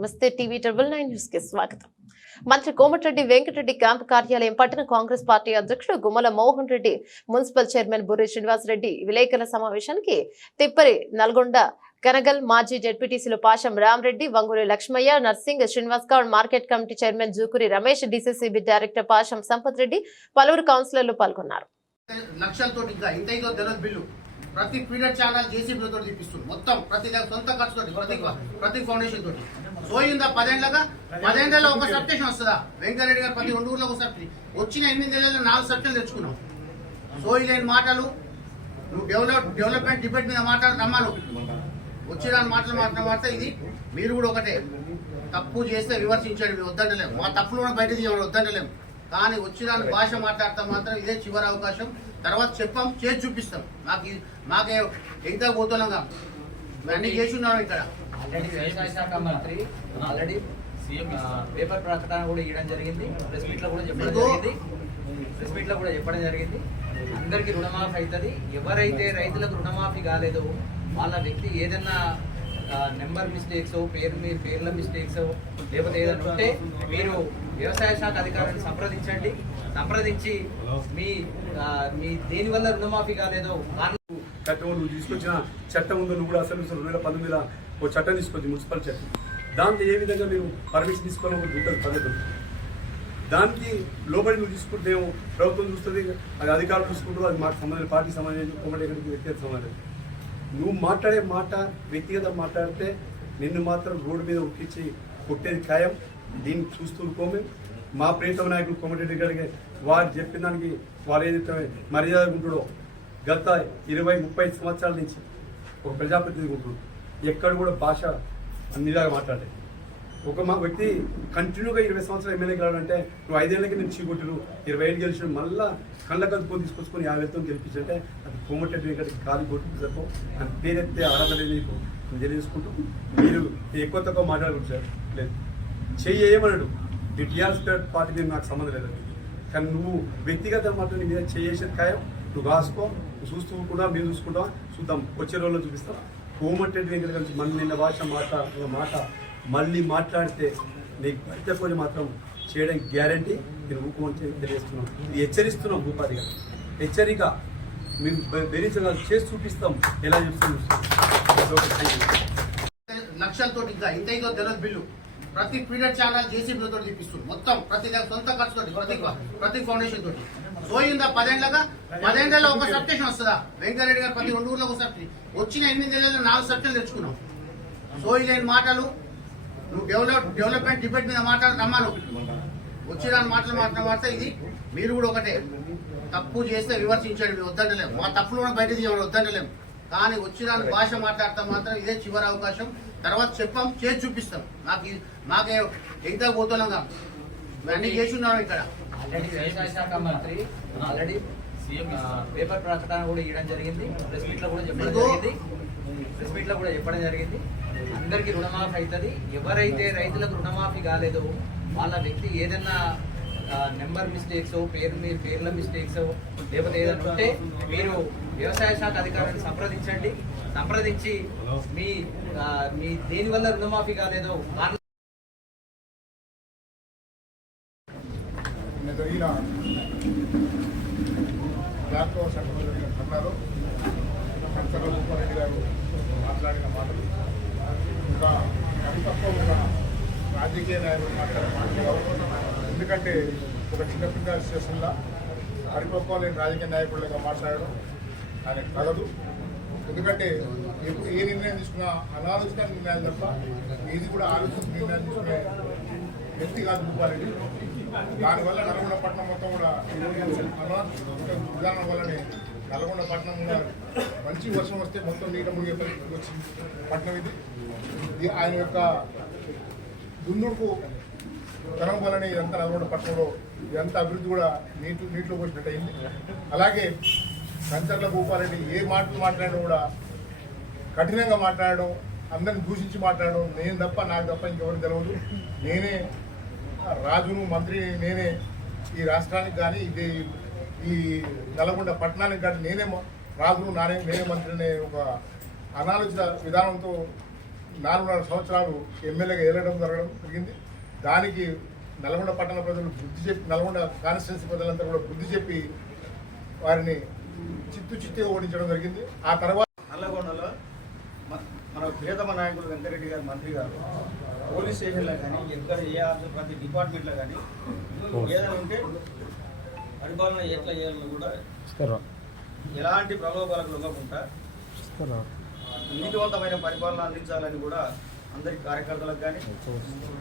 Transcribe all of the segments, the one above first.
నమస్తే TV triple nine న్యూస్కి స్వాగతం. మంత్రి కోమటిరెడ్డి వెంకటరెడ్డి క్యాంపు కార్యాలయం పట్టణ కాంగ్రెస్ పార్టీ అధ్యక్షుడు గుమ్మల మోహన్ రెడ్డి మున్సిపల్ చైర్మన్ బుర్రి శ్రీనివాస్ రెడ్డి విలేకరుల సమావేశానికి తిప్పరి నల్గొండ కనగల్ మాజీ జడ్పీటీసీలు Pasham Rama Reddy Vanguri Laxmaiah Narsing Srinivas Goud market committee chairman Jukuri Ramesh DCCB director Pasham Sampath Reddy పలువురు కౌన్సిలర్లు పాల్గొన్నారు. ప్రతి ఛానల్ జేసీబీలతో తీపిస్తుంది. మొత్తం ప్రతి సొంత ప్రతి ప్రతి ఫౌండేషన్ తోటి. పోయిందా పదేళ్ళగా పదేళ్ళలో ఒక సబ్స్టేషన్ వస్తుందా? వెంకరెడ్డి గారు ప్రతి రెండు ఊర్లో ఒక సబ్స్టేషన్ వచ్చిన ఎనిమిదేళ్ళలో నాలుగు సబ్స్టేషన్ తెచ్చుకున్నాం. సోయి లేని మాటలు నువ్వు డెవలప్ డెవలప్మెంట్ డిబేట్ మీద మాట్లాడు రమ్మను. వచ్చిన మాటలు మాట్లాడితే ఇది మీరు కూడా ఒకటే. తప్పు చేస్తే విమర్శించండి మేము వద్దంటలేము. మా తప్పులు కూడా బయట తీయడం వద్దంటలేము. కానీ వచ్చిన భాష మాట్లాడతాం మాత్రం ఇదే చివరి అవకాశం. తర్వాత చెప్పాం చేసి చూపిస్తాం. మాకు మాకే ఎంత పోతున్నాం అన్ని చేసి ఉన్నాం ఇక్కడ. ఆల్రెడీ వ్యవసాయ శాఖ మంత్రి ఆల్రెడీ ఆ, పేపర్ ప్రకటన కూడా ఇవ్వడం జరిగింది. ప్రెస్ మీట్లో కూడా చెప్పడం జరిగింది. ప్రెస్ మీట్లో కూడా చెప్పడం జరిగింది. అందరికి రుణమాఫీ అవుతుంది. ఎవరైతే రైతులకు రుణమాఫీ కాలేదో వాళ్ళ వ్యక్తి ఏదైనా నెంబర్ మిస్టేక్స్ పేరు మీ పేర్ల మిస్టేక్స్ లేకపోతే ఏదైనా ఉంటే మీరు వ్యవసాయ శాఖ అధికారులను సంప్రదించండి. సంప్రదించి మీ మీ దేని వల్ల రుణమాఫీ కాలేదో నువ్వు తీసుకొచ్చిన చట్టం ఉందో నువ్వు కూడా అసెంబ్లీ రెండు వేల పంతొమ్మిదిలో ఓ చట్టం తీసుకొచ్చి మున్సిపల్ చట్టం. దానికి ఏ విధంగా మీరు పర్మిషన్ తీసుకోవాలని ఉంటుంది పద్ధతి ఉంటుంది. దానికి లోబడి నువ్వు తీసుకుంటే ప్రభుత్వం చూస్తుంది అది అధికారులు చూసుకుంటారు అది మాకు సంబంధించిన పార్టీ సంబంధం కొమ్మటి ఎక్కడికి వ్యక్తిగత సంబంధం. నువ్వు మాట్లాడే మాట వ్యక్తిగత మాట్లాడితే నిన్ను మాత్రం రోడ్డు మీద ఉక్కించి కొట్టేది ఖాయం. దీన్ని చూస్తూ కోమే. మా ప్రియతమ నాయకుడు కోమటిరెడ్డి గారికి వారు చెప్పిన దానికి వారు ఏదైతే మర్యాద ఉంటుడో గత ఇరవై ముప్పై సంవత్సరాల నుంచి ఒక ప్రజాప్రతినిధి ఉంటుడు ఎక్కడ కూడా భాష అన్నిలాగా మాట్లాడలేదు. ఒక మా వ్యక్తి కంటిన్యూగా ఇరవై సంవత్సరాలు ఎమ్మెల్యే గెలవాలంటే నువ్వు ఐదేళ్ళకి నేను చీకొట్టును ఇరవై ఏళ్ళు గెలిచిన మళ్ళా కళ్ళ కదుపుకొని తీసుకొచ్చుకొని యాభై వేలతో గెలిపించంటే అది కోమటెడ్డి వెంకటి కాలి కొట్టు తప్ప అని పేరెత్తే అర్హత లేదు నీకు. తెలియజేసుకుంటూ మీరు ఎక్కువ తక్కువ మాట్లాడుకుంటారు లేదు చెయ్యి ఏమన్నాడు ఈ టీఆర్ఎస్ పార్టీ మీద నాకు సంబంధం లేదు. కానీ నువ్వు వ్యక్తిగత మాట నీ మీద చేసేది ఖాయం. నువ్వు రాసుకో నువ్వు చూస్తూ కూడా మేము చూసుకుంటాం చూద్దాం. వచ్చే రోజుల్లో చూపిస్తాం కోమటెడ్డి దగ్గర కలిసి మళ్ళీ నిన్న భాష మాట మాట మళ్ళీ మాట్లాడితే నీకు బయట మాత్రం చేయడం గ్యారంటీ నేను ఊపుకొని తెలియజేస్తున్నాం. ఇది హెచ్చరిస్తున్నాం భూపాధిగా హెచ్చరిక మేము బెదిరించగా చేసి చూపిస్తాం. ఎలా చెప్తున్నాం లక్షలతో ఇంకా ఇంత ఇదో తెలియదు బిల్లు. ప్రతి పీరియడ్ ఛానల్ జేసీబీలతో చూపిస్తుంది మొత్తం ప్రతి సొంత ఖర్చుతోటి ప్రతి ప్రతి ఫౌండేషన్ తోటి. పోయిందా పదేళ్ళగా పదేళ్ళలో ఒక సబ్స్టేషన్ వస్తుందా? వెంకరెడ్డి గారు ప్రతి రెండు ఊర్లో ఒక సబ్స్టేషన్. వచ్చిన ఎనిమిదేళ్ళలో నాలుగు సబ్స్టేషన్ తెచ్చుకున్నాం. సోయి లేని మాటలు. నువ్వు డెవలప్ డెవలప్మెంట్ డిబేట్ మీద మాట్లాడు రమ్మను. వచ్చిన మాటలు మాట్లాడితే ఇది. మీరు కూడా ఒకటే. తప్పు చేస్తే విమర్శించండి మేము వద్దంటలేము మా తప్పులు కూడా బయట తీయమని వద్దంటలేము కానీ వచ్చిన భాష మాట్లాడతాం మాత్రం ఇదే చివరి అవకాశం. తర్వాత చెప్పాం చేసి చూపిస్తాం. మాకు మాకే ఎంత పోతున్నాం అన్ని చేసి ఉన్నాం ఇక్కడ. ఆల్రెడీ వ్యవసాయ శాఖ మంత్రి ఆల్రెడీ పేపర్ ప్రకటన కూడా ఇవ్వడం జరిగింది. ప్రెస్ మీట్లో కూడా చెప్పడం జరిగింది. ప్రెస్ మీట్లో కూడా చెప్పడం జరిగింది. అందరికి రుణమాఫీ అవుతుంది. ఎవరైతే రైతులకు రుణమాఫీ కాలేదో వాళ్ళ వ్యక్తి ఏదైనా నెంబర్ మిస్టేక్స్ పేరు మీ పేర్ల మిస్టేక్స్ లేకపోతే ఏదైనా ఉంటే మీరు వ్యవసాయ శాఖ అధికారులను సంప్రదించండి. సంప్రదించి మీ మీ దేని వల్ల రుణమాఫీ కాలేదో నిన్న జరిగిన జాతీయ సభలో జరిగిన ధర్నాలో కంచర్ల భూపారెడ్డి గారు మాట్లాడిన మాటలు ఇంకా పరిపక్వ ఉన్న రాజకీయ నాయకులు మాట్లాడే మాటలు ఎందుకంటే ఒక చిన్న పిల్ల స్టేషన్లో పరిపక్వం లేని రాజకీయ నాయకులుగా మాట్లాడడం ఆయనకు తగదు. ఎందుకంటే ఎప్పుడు ఏ నిర్ణయం తీసుకున్నా అనాలోచిత నిర్ణయాలు తప్ప ఏది కూడా ఆలోచించి నిర్ణయాలు తీసుకునే వ్యక్తి కాదు భూపారెడ్డి దానివల్ల నల్గొండ పట్టణం మొత్తం కూడా విధానం వల్లనే నల్గొండ పట్టణం కూడా మంచి వర్షం వస్తే మొత్తం నీట మునిగే పరిస్థితి వచ్చింది. పట్టణం ఇది. ఆయన యొక్క దుందుడుకు తరం వల్లనే ఇదంతా నల్గొండ పట్టణంలో ఇదంతా అభివృద్ధి కూడా నీటి నీటిలో పోసినట్టు అయింది. అలాగే కంచర్ల భూపారెడ్డి ఏ మాటలు మాట్లాడడం కూడా కఠినంగా మాట్లాడడం అందరిని దూషించి మాట్లాడడం నేను తప్ప నాకు తప్ప ఇంకెవరు తెలియదు నేనే రాజును మంత్రి నేనే ఈ రాష్ట్రానికి కానీ ఇది ఈ నల్గొండ పట్టణానికి కానీ నేనే రాజును నానే నేనే మంత్రి అనే ఒక అనాలోచిత విధానంతో నాలుగున్నర సంవత్సరాలు ఎమ్మెల్యేగా ఏలడం జరగడం జరిగింది. దానికి నల్గొండ పట్టణ ప్రజలు బుద్ధి చెప్పి నల్గొండ కాన్స్టిట్యున్సీ ప్రజలంతా కూడా బుద్ధి చెప్పి వారిని చిత్తు చిత్తుగా ఓడించడం జరిగింది. ఆ తర్వాత నల్లగొండలో మన ప్రియతమ నాయకుడు వెంకరెడ్డి గారు మంత్రి గారు పోలీస్ స్టేషన్లో కానీ ఎక్కడ ఏ ఆఫీస్ ప్రతి డిపార్ట్మెంట్లో కానీ ఏదైనా ఉంటే పరిపాలన ఎట్లా చేయాలని కూడా ఎలాంటి ప్రలోభాలకు లొంగకుండా నీతివంతమైన పరిపాలన అందించాలని కూడా అందరి కార్యకర్తలకు కానీ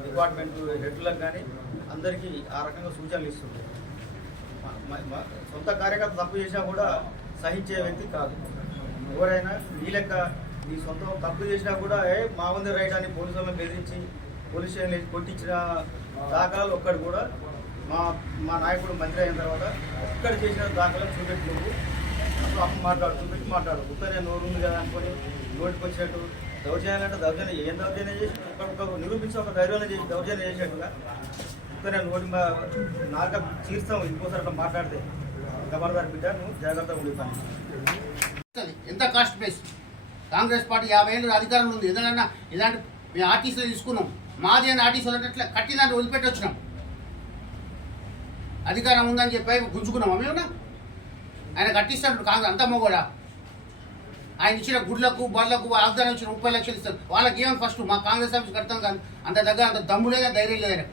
డిపార్ట్మెంట్ హెడ్లకు కానీ అందరికీ ఆ రకంగా సూచనలు ఇస్తుంది. సొంత కార్యకర్త తప్పు చేసినా కూడా సహించే వ్యక్తి కాదు. ఎవరైనా నీ లెక్క నీ సొంత తప్పు చేసినా కూడా ఏ మా ఉంది రైట్ అని పోలీసు వాళ్ళని బెదిరించి పోలీస్ స్టేషన్ వేసి కొట్టించిన దాఖలాలు ఒక్కడు కూడా మా మా నాయకుడు మంత్రి అయిన తర్వాత ఒక్కడు చేసిన దాఖలాలు చూపెట్టి నువ్వు. అప్పుడు అప్పుడు మాట్లాడు చూపెట్టి మాట్లాడు. ఉత్తరే నోరు ఉంది కదా అనుకొని నోటికి వచ్చినట్టు దౌర్జన్యాలు అంటే దౌర్జన్యం. ఏం దౌర్జన్యం చేసి ఒక నిరూపించి ఒక ధైర్యం చేసి దౌర్జన్యం చేసినట్టుగా ఉత్తరే నోటి నాక చీర్స్తాం ఇంకోసారి అట్లా మాట్లాడితే. ఖబర్దార్ బిడ్డ నువ్వు జాగ్రత్తగా ఉండిపోయి ఎంత కాస్ట్ బేస్? కాంగ్రెస్ పార్టీ యాభై ఏళ్ళు అధికారంలో ఉంది. ఏదైనా ఇలాంటి మేము ఆర్టీసీలో తీసుకున్నాం. మాది అని ఆర్టీసీలో అట్లా కట్టి దాన్ని వదిలిపెట్టి వచ్చినాం అధికారం ఉందని చెప్పి గుంజుకున్నాం. మేమునా ఆయన కట్టిస్తాడు కాంగ్రెస్ అంతమ్మ కూడా ఆయన ఇచ్చిన గుడ్లకు బళ్ళకు ఆగ్దానం ఇచ్చిన ముప్పై లక్షలు ఇస్తారు. వాళ్ళకి ఏమని ఫస్ట్? మా కాంగ్రెస్ ఆఫీస్ కడతాం కాదు. అంత దగ్గర అంత దమ్ము లేదా ధైర్యం లేదా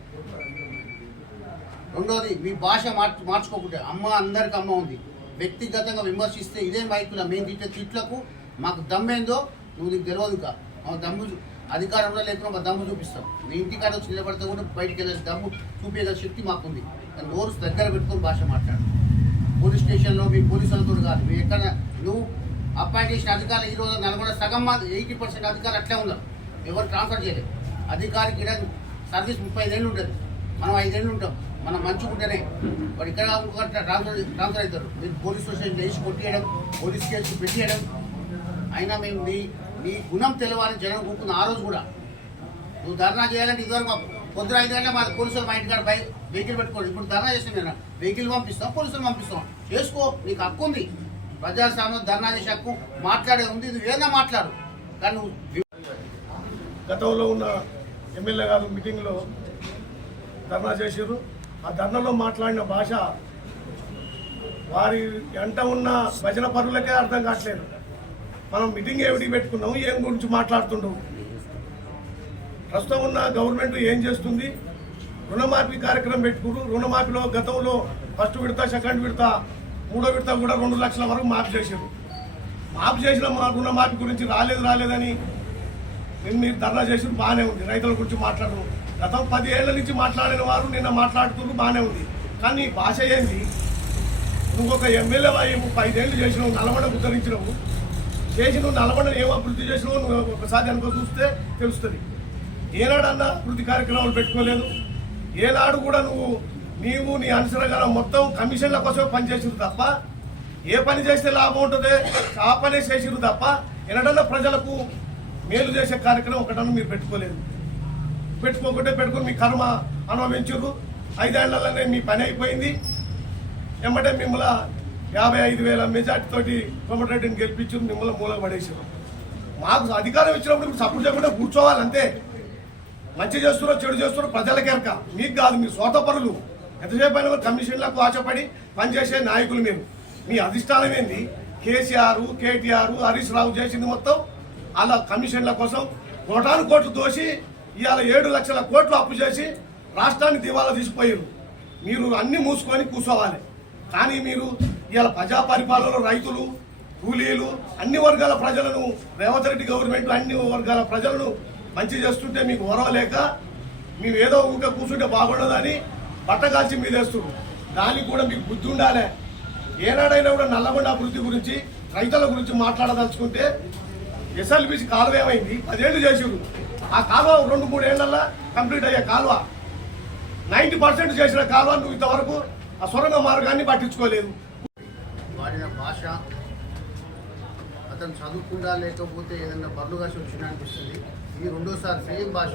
రెండోది మీ భాష మార్చు మార్చుకోకుంటే అమ్మ అందరికి అమ్మ ఉంది. వ్యక్తిగతంగా విమర్శిస్తే ఇదే మైకుల మేము తిట్టే తిట్లకు మాకు దమ్మేందో నువ్వు నీకు తెలియదు కా. మా దమ్ము చూ- అధికారంలో లేకుండా మా దమ్ము చూపిస్తాం. మీ ఇంటికాడ వచ్చి నిలబడితే కూడా బయటికి వెళ్ళే దమ్ము చూపించగల శక్తి మాకుంది. కానీ నోరు దగ్గర పెట్టుకొని భాష మాట్లాడు. పోలీస్ స్టేషన్లో మీ పోలీసులతో కాదు. మీ ఎక్కడ నువ్వు అపాయింట్ చేసిన అధికారులు ఈ రోజు నల్గొండ సగం మంది ఎయిటీ పర్సెంట్ అధికారులు అట్లే ఉన్నారు. ఎవరు ట్రాన్స్ఫర్ చేయలేదు. అధికారికి సర్వీస్ ముప్పై ఐదేళ్ళు ఉంటుంది మనం ఐదేళ్ళు ఉంటాం. మనం మంచుకుంటేనే వాడు ఇక్కడ ఇంకొకటి ట్రాన్స్ఫర్ ట్రాన్స్ఫర్ అవుతారు మీరు పోలీస్ స్టేషన్ వేసి కొట్టేయడం పోలీస్ కేసు పెట్టేయడం అయినా మేము నీ నీ గుణం తెలవాలని జనం కూర్చున్న ఆ రోజు కూడా. నువ్వు ధర్నా చేయాలంటే ఇదివరకు మాకు పొద్దున ఐదు గంటల మా పోలీసులు మా ఇంటికాడ బై వెహికల్ పెట్టుకోండి. ఇప్పుడు ధర్నా చేస్తున్నాను వెహికల్ పంపిస్తాం పోలీసులు పంపిస్తాం. చేసుకో నీకు హక్కు ఉంది. ప్రజాస్వామ్యం ధర్నా చేసే హక్కు మాట్లాడే ఉంది. ఇది ఏదైనా మాట్లాడు. కానీ నువ్వు గతంలో ఉన్న ఎమ్మెల్యే గారు మీటింగ్లో ధర్నా చేశారు. ఆ ధర్నాలో మాట్లాడిన భాష వారి వెంట ఉన్న భజన పరులకే అర్థం కావట్లేదు. మనం మీటింగ్ ఏమిటి పెట్టుకున్నాము ఏం గురించి మాట్లాడుతుండవు. ప్రస్తుతం ఉన్న గవర్నమెంట్ ఏం చేస్తుంది? రుణమాఫీ కార్యక్రమం పెట్టుకుడు రుణమాఫీలో గతంలో ఫస్ట్ విడత సెకండ్ విడత మూడో విడత కూడా రెండు లక్షల వరకు మాఫీ చేశారు. మాఫీ చేసిన మా రుణమాఫీ గురించి రాలేదు రాలేదని నిన్న మీరు ధర్నా చేసి బాగానే ఉంది. రైతుల గురించి మాట్లాడరు గతం పది ఏళ్ళ నుంచి మాట్లాడిన వారు నిన్న మాట్లాడుతున్నారు బాగానే ఉంది. కానీ భాష ఏంది? నువ్వు ఒక ఎమ్మెల్యే అయ్యి ఐదేళ్ళు చేసినావు నల్గొండ ఉద్ధరించినావు చేసి నువ్వు నల్గొండను ఏం అభివృద్ధి చేసినావు నువ్వు ఒకసారి అనుకో చూస్తే తెలుస్తుంది. ఏనాడన్నా అభివృద్ధి కార్యక్రమాలు పెట్టుకోలేదు. ఏనాడు కూడా నువ్వు నీవు నీ అనుసరణ మొత్తం కమిషన్ల కోసం పనిచేసిరు తప్ప ఏ పని చేస్తే లాభం ఉంటుంది ఆ పనే చేసిరు తప్ప ఎన్నడన్నా ప్రజలకు మేలు చేసే కార్యక్రమం ఒకటన్నా మీరు పెట్టుకోలేదు. పెట్టుకోకుంటే పెట్టుకుని మీ కర్మ అనుభవించరు ఐదేళ్ళలోనే మీ పని అయిపోయింది. ఎమ్మటే మిమ్మల్ని యాభై ఐదు వేల మెజార్టీ తోటి కోమటిరెడ్డిని గెలిపించారు మిమ్మల్ని మూలకు పడేసారు మాకు అధికారం ఇచ్చినప్పుడు సపోర్ట్ చేయకుండా కూర్చోవాలి అంతే. మంచి చేస్తారో చెడు చేస్తారో ప్రజల ఎరక. మీకు కాదు మీ సొంత పనులు ఎంతసేపు అయినా కమిషన్లకు ఆశపడి పనిచేసే నాయకులు మేము. మీ అధిష్టానం ఏంది? కేసీఆర్ కేటీఆర్ హరీష్ రావు చేసింది మొత్తం అలా కమిషన్ల కోసం కోటాను కోట్లు దోసి ఇవాళ ఏడు లక్షల కోట్లు అప్పు చేసి రాష్ట్రాన్ని దివాలా తీసిపోయారు. మీరు అన్ని మూసుకొని కూర్చోవాలి. కానీ మీరు ఇవాళ ప్రజా పరిపాలనలో రైతులు కూలీలు అన్ని వర్గాల ప్రజలను రేవంత్ రెడ్డి గవర్నమెంట్ అన్ని వర్గాల ప్రజలను మంచి చేస్తుంటే మీకు ఓరవలేక మేము ఏదో ఊరికే కూర్చుంటే బాగుండదని బట్టగాల్చి మీదేస్తున్నారు. దానికి కూడా మీకు బుద్ధి ఉండాలి. ఏనాడైనా కూడా నల్లగొండ అభివృద్ధి గురించి రైతుల గురించి మాట్లాడదలుచుకుంటే ఎస్ఎల్బిసి కాలువ ఏమైంది? పదేళ్ళు చేసిరు ఆ కాలువ రెండు మూడు ఏళ్ళలో కంప్లీట్ అయ్యే కాలువ. నైంటీ పర్సెంట్ చేసిన కాలువ నువ్వు ఇంతవరకు ఆ సొరంగ మార్గాన్ని పట్టించుకోలేదు. వాడిన భాష అతను చదువుకుండా లేకపోతే ఏదైనా బర్లు కాసి వచ్చినా అనిపిస్తుంది. ఇది రెండోసారి సేమ్ భాష.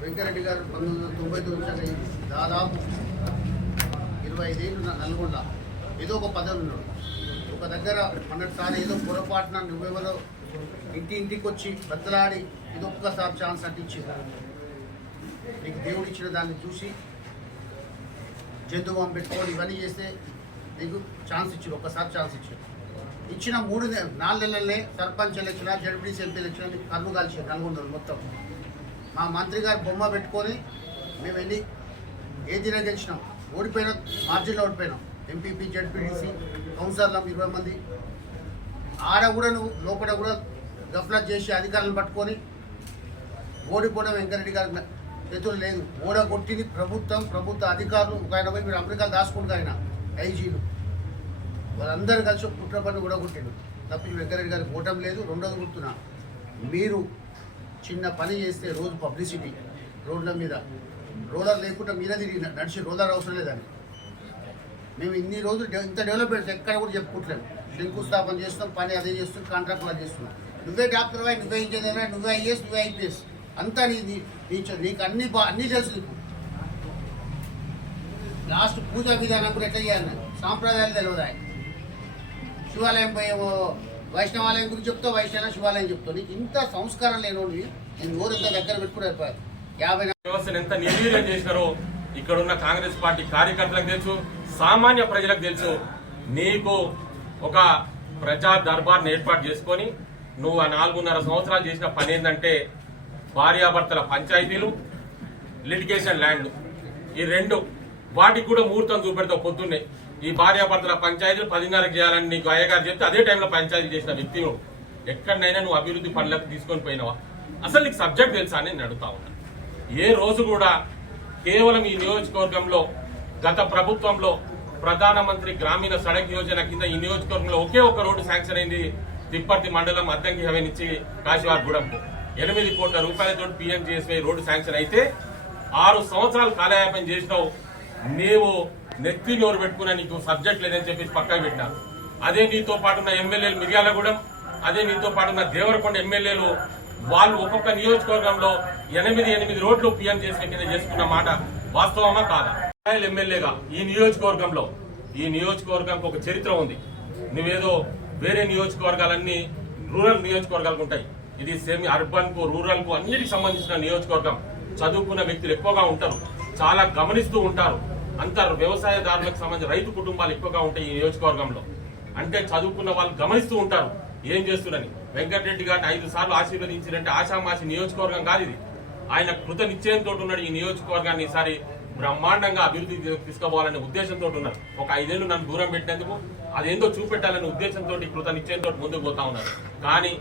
వెంకరెడ్డి గారు పంతొమ్మిది వందల తొంభై తొమ్మిది దాదాపు ఇరవై ఐదేళ్ళు నల్గొండ. ఏదో ఒక పదవి ఉన్నాడు ఒక దగ్గర మొన్నటిసారి ఏదో పొరపాటున నువ్వెవరో ఇంటి ఇంటికి వచ్చి బద్దలాడి ఇది ఒక్కసారి ఛాన్స్ అంటే ఇచ్చింది నీకు దేవుడు ఇచ్చిన దాన్ని చూసి జంతువం పెట్టుకొని ఇవన్నీ చేస్తే నీకు ఛాన్స్ ఇచ్చారు ఒక్కసారి ఛాన్స్ ఇచ్చారు. ఇచ్చిన మూడు నాలుగు నెలలనే sarpanch election ZPC MP election కన్ను కాల్చారు నల్గొండలు మొత్తం. మా మంత్రి గారు బొమ్మ పెట్టుకొని మేము వెళ్ళి ఏ దిన గెలిచినాం? ఓడిపోయినా మార్జిన్లో ఓడిపోయినాం. ఎంపీపీ జడ్పీటీసీ కౌన్సిలర్లం ఇరవై మంది. ఆడ కూడా నువ్వు లోపల కూడా గఫ్లత్ చేసి అధికారులను పట్టుకొని ఓడిపోవడం వెంకరెడ్డి గారి చేతులు లేదు. ఓడగొట్టింది ప్రభుత్వం ప్రభుత్వ అధికారులు. ఒక ఆయన పోయి మీరు అమెరికాలు దాచుకుంటారు ఆయన. ఐజీలు. వాళ్ళందరూ కలిసి ఒక కుట్ర పన్ను కూడా కొట్టిండు. తప్పి వెంకరెడ్డి గారికి ఓటం లేదు రెండోది గుర్తున్నా మీరు చిన్న పని చేస్తే రోజు పబ్లిసిటీ రోడ్ల మీద. రోలర్ లేకుండా మీద తిరిగి నడిచి రోలర్ అవసరం లేదండి మేము ఇన్ని రోజులు ఇంత డెవలప్మెంట్ ఎక్కడ కూడా చెప్పుకుంటలేము శంకుస్థాపన చేస్తాం పని అదే చేస్తాం కాంట్రాక్ట్ వాళ్ళు చేస్తున్నాం నువ్వే డాక్టర్ అయి నువ్వే ఇంజనీర్ అయి నువ్వే ఐఏఎస్ నువ్వే ఐపీఎస్. అంతా నీ నీ- నీకు అన్ని బా అన్నీ తెలుసు లాస్ట్ పూజా విధానం కూడా ఎట్లా చేయాలి? సాంప్రదాయాలు తెలియదు ఆయన శివాలయం పోయేవో వైష్ణవాలయం గురించి చెప్తావు వైష్ణవ శివాలయం చెప్తావు. నీకు ఇంత సంస్కారం లేనోడివి నేను ఊరంతా దగ్గర పెట్టుకునే యాభై వ్యవస్థను ఎంత నిర్వీర్యం చేసినారో ఇక్కడ ఉన్న కాంగ్రెస్ పార్టీ కార్యకర్తలకు తెలుసు సామాన్య ప్రజలకు తెలుసు. నీకు ఒక ప్రజా దర్బార్ని ఏర్పాటు చేసుకొని నువ్వు ఆ నాలుగున్నర సంవత్సరాలు చేసిన పని ఏంటంటే భార్యాభర్తల పంచాయతీలు లిటిగేషన్ ల్యాండ్ ఈ రెండు వాటికి కూడా ముహూర్తం చూపెడతావు పొద్దున్నే. ఈ భార్యాభర్తల పంచాయతీలు పదిన్నరకు చేయాలని నీకు అయ్యగారు చెప్తే అదే టైంలో పంచాయతీ చేసిన వ్యక్తి నువ్వు. ఎక్కడైనా నువ్వు అభివృద్ధి పనులకు తీసుకొని పోయినావా? అసలు నీకు సబ్జెక్ట్ తెలుసా అని నేను అడుగుతా ఉన్నా. ఏ రోజు కూడా కేవలం ఈ నియోజకవర్గంలో గత ప్రభుత్వంలో ప్రధానమంత్రి గ్రామీణ సడక్ యోజన కింద ఈ నియోజకవర్గంలో ఒకే ఒక రోడ్డు శాంక్షన్ అయింది. తిప్పర్తి మండలం అద్దంకి హవే నుంచి కాశీవారగూడెంకు ఎనిమిది కోట్ల రూపాయలతో పిఎంజిఎస్వై రోడ్డు శాంక్షన్ అయితే ఆరు సంవత్సరాలు కాలయాపం చేసినావు. నీవు నెత్తి నోరు పెట్టుకున్న నీకు సబ్జెక్ట్ లేదని చెప్పేసి పక్కకు పెట్టాను. అదే నీతో పాటు ఉన్న ఎమ్మెల్యేలు మిర్యాలగూడెం అదే నీతో పాటు ఉన్న దేవరకొండ ఎమ్మెల్యేలు వాళ్ళు ఒక్కొక్క నియోజకవర్గంలో ఎనిమిది ఎనిమిది రోడ్లు పిఎం చేసిన కింద చేసుకున్న మాట వాస్తవమా కాదా? ఎమ్మెల్యేగా ఈ నియోజకవర్గంలో ఈ నియోజకవర్గంకి ఒక చరిత్ర ఉంది. నువ్వేదో వేరే నియోజకవర్గాలన్నీ రూరల్ నియోజకవర్గాలకు ఉంటాయి. ఇది సెమీ అర్బన్కు రూరల్కు అన్నిటికి సంబంధించిన నియోజకవర్గం. చదువుకున్న వ్యక్తులు ఎక్కువగా ఉంటారు. చాలా గమనిస్తూ ఉంటారు. అంతా వ్యవసాయదారులకు సంబంధించిన రైతు కుటుంబాలు ఎక్కువగా ఉంటాయి ఈ నియోజకవర్గంలో. అంటే చదువుకున్న వాళ్ళు గమనిస్తూ ఉంటారు. ఏం చేస్తున్నారని. వెంకటరెడ్డి గారిని ఐదు సార్లు ఆశీర్వదించినంటే ఆశామాసి నియోజకవర్గం కాదు ఇది. ఆయన కృత నిశ్చయంతో ఉన్నాడు ఈ నియోజకవర్గాన్ని ఈసారి బ్రహ్మాండంగా అభివృద్ధి తీసుకోవాలనే ఉద్దేశంతో ఉన్నారు. ఒక ఐదేళ్ళు నన్ను దూరం పెట్టినందుకు అదేందో చూపెట్టాలనే ఉద్దేశంతో కృత నిశ్చయంతో ముందుకు పోతా ఉన్నారు. కానీ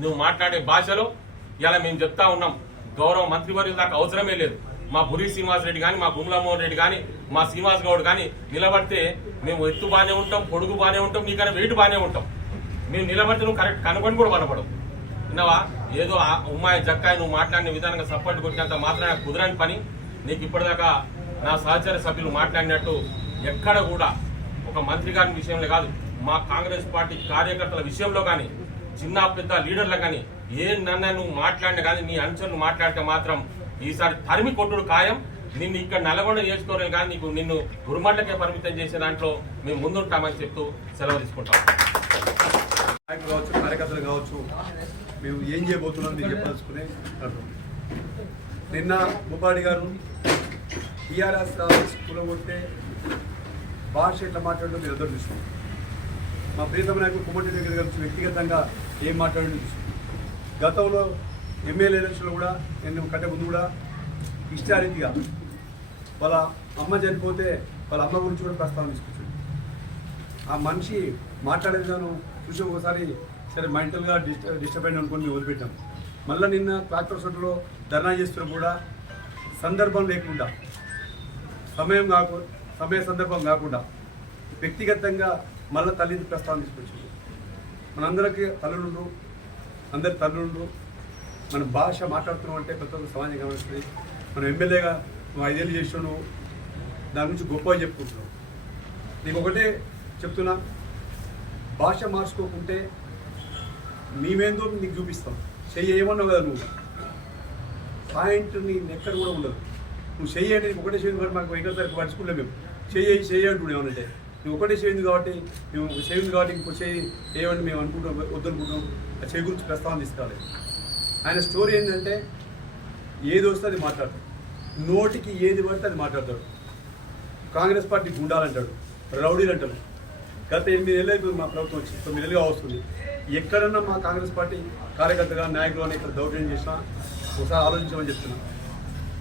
నువ్వు మాట్లాడే భాషలో ఇలా మేము చెప్తా ఉన్నాం. గౌరవ మంత్రివర్యుల దాకా అవసరమే లేదు. మా పురి శ్రీనివాస్ రెడ్డి కానీ మా గుమ్లమోహన్ రెడ్డి కానీ మా శ్రీనివాస్ గౌడ్ కానీ నిలబడితే మేము ఎత్తు బాగానే ఉంటాం పొడుగు బాగానే ఉంటాం నీకన్నా వెయిట్ బాగానే ఉంటాం. మేము నిలబడితే నువ్వు కరెక్ట్ కనుగొని కూడా కనపడవు విన్నావా? ఏదో ఆ ఉమ్మాయి జక్కాయి నువ్వు మాట్లాడిన విధానంగా సపోర్ట్ కొట్టినంత మాత్రమే కుదరని పని. నీకు ఇప్పటిదాకా నా సహచర సభ్యులు మాట్లాడినట్టు ఎక్కడ కూడా ఒక మంత్రి గారి విషయంలో కాదు మా కాంగ్రెస్ పార్టీ కార్యకర్తల విషయంలో కానీ చిన్న పెద్ద లీడర్లు కానీ ఏ నన్ను నువ్వు మాట్లాడినా కానీ నీ అనుచరులు మాట్లాడితే మాత్రం ఈసారి తరిమి కొట్టుడు ఖాయం. నిన్ను ఇక్కడ నల్గొండ చేసుకోవాలి కానీ నీకు నిన్ను గురుమండకే పరిమితం చేసే దాంట్లో మేము ముందుంటామని చెప్తూ సెలవు తీసుకుంటాం. నాయకులు కావచ్చు కార్యకర్తలు కావచ్చు మేము ఏం చేయబోతున్నాం మీరు చెప్పదలుచుకునే నిన్న ముపాడి గారు టీఆర్ఎస్ స్కూల్లో కొడితే భాష ఎట్లా మాట్లాడడం మీరు ఎదురు చూస్తాం మా ప్రీతమ నాయకుడు కుమ్మటి దగ్గర కలిసి వ్యక్తిగతంగా ఏం మాట్లాడడం చూస్తాం గతంలో ఎమ్మెల్యే ఎలక్షన్లో కూడా నేను కంటే ముందు కూడా ఇష్టారీతిగా వాళ్ళ అమ్మ చనిపోతే వాళ్ళ అమ్మ గురించి కూడా ప్రస్తావన తీసుకొచ్చాడు ఆ మనిషి మాట్లాడే విధానం చూసి ఒకసారి సరే మెంటల్గా డిస్టర్ డిస్టర్బ్ అయిన అనుకుని మేము వదిలిపెట్టాం. మళ్ళీ నిన్న ట్రాక్టర్ షెడ్లో ధర్నా చేస్తున్న కూడా సందర్భం లేకుండా సమయం కాకు సమయ సందర్భం కాకుండా వ్యక్తిగతంగా మళ్ళీ తల్లిని ప్రస్తావన తీసుకొచ్చింది. మనందరికీ తల్లులు అందరి తల్లులు మన భాష మాట్లాడుతున్నాం అంటే ప్రతి ఒక్క సమాజం గమనిస్తుంది. మనం ఎమ్మెల్యేగా నువ్వు ఐదేళ్ళు చేసినావు దాని గురించి గొప్పగా చెప్పుకుంటున్నావు. నీకు ఒకటే చెప్తున్నా భాష మార్చుకోకుంటే మేమేందో నీకు చూపిస్తాం. చెయ్యి ఏమన్నావు కదా నువ్వు? పాయింట్ నీ ఎక్కడ కూడా ఉండదు. నువ్వు చెయ్యి అంటే నీకు ఒకటే చెయ్యి మరి మాకు వెంకట సార్ పడుచుకుంటే మేము చెయ్యి చెయ్యి అంటుండే ఏమంటే నువ్వు ఒకటే చేయింది కాబట్టి మేము చేయింది కాబట్టి ఇంకో చేయి ఏమని మేము అనుకుంటాం వద్దనుకుంటాం ఆ చేయి గురించి ప్రస్తావన తీసుకోవాలి ఆయన స్టోరీ ఏంటంటే ఏది వస్తే అది మాట్లాడతాం. నోటికి ఏది పడితే అది మాట్లాడతాడు. కాంగ్రెస్ పార్టీ గుండాలంటాడు రౌడీలు అంటాడు గత ఎనిమిది ఏళ్ళు అయిపోయింది మా ప్రభుత్వం వచ్చి తొమ్మిది ఏళ్ళుగా వస్తుంది. ఎక్కడన్నా మా కాంగ్రెస్ పార్టీ కార్యకర్తగా నాయకులు అని ఇక్కడ దౌర్జన్యం చేసినా ఒకసారి ఆలోచించమని చెప్తున్నాను